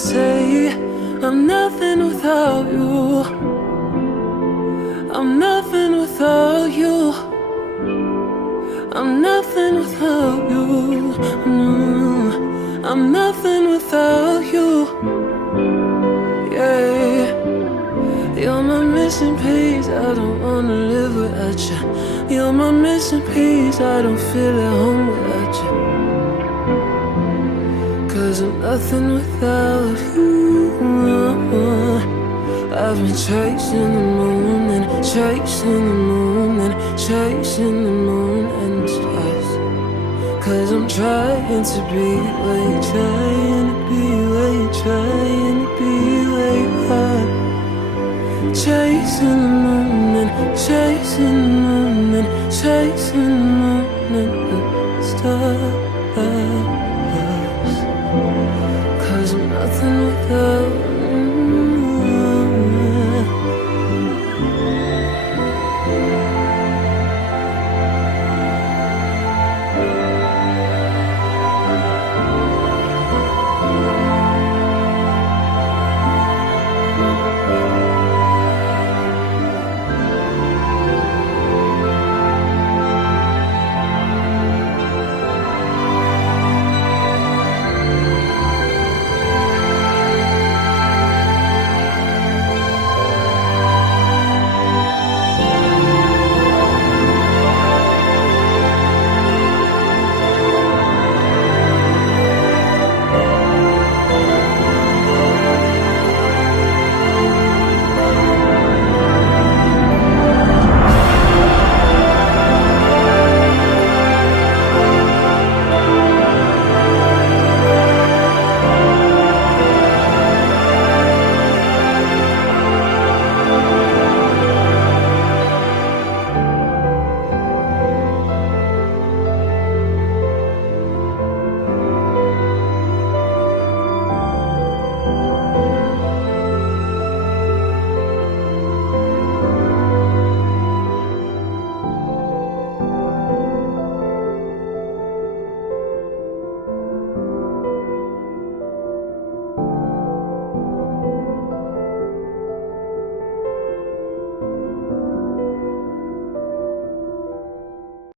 say I'm nothing without you. I'm nothing without you. I'm nothing without you. No, I'm nothing without you. Yeah, you're my missing piece. I don't wanna live without you. You're my missing piece. I don't feel at home without you. 'Cause I'm nothing without you. I've been chasing the moon and chasing the moon and chasing the moon and stars. 'Cause I'm trying to be where you're trying to be, where you're trying to be, where you are. Chasing the moon and chasing the moon and chasing the moon and the stars. 'Cause I'm nothing without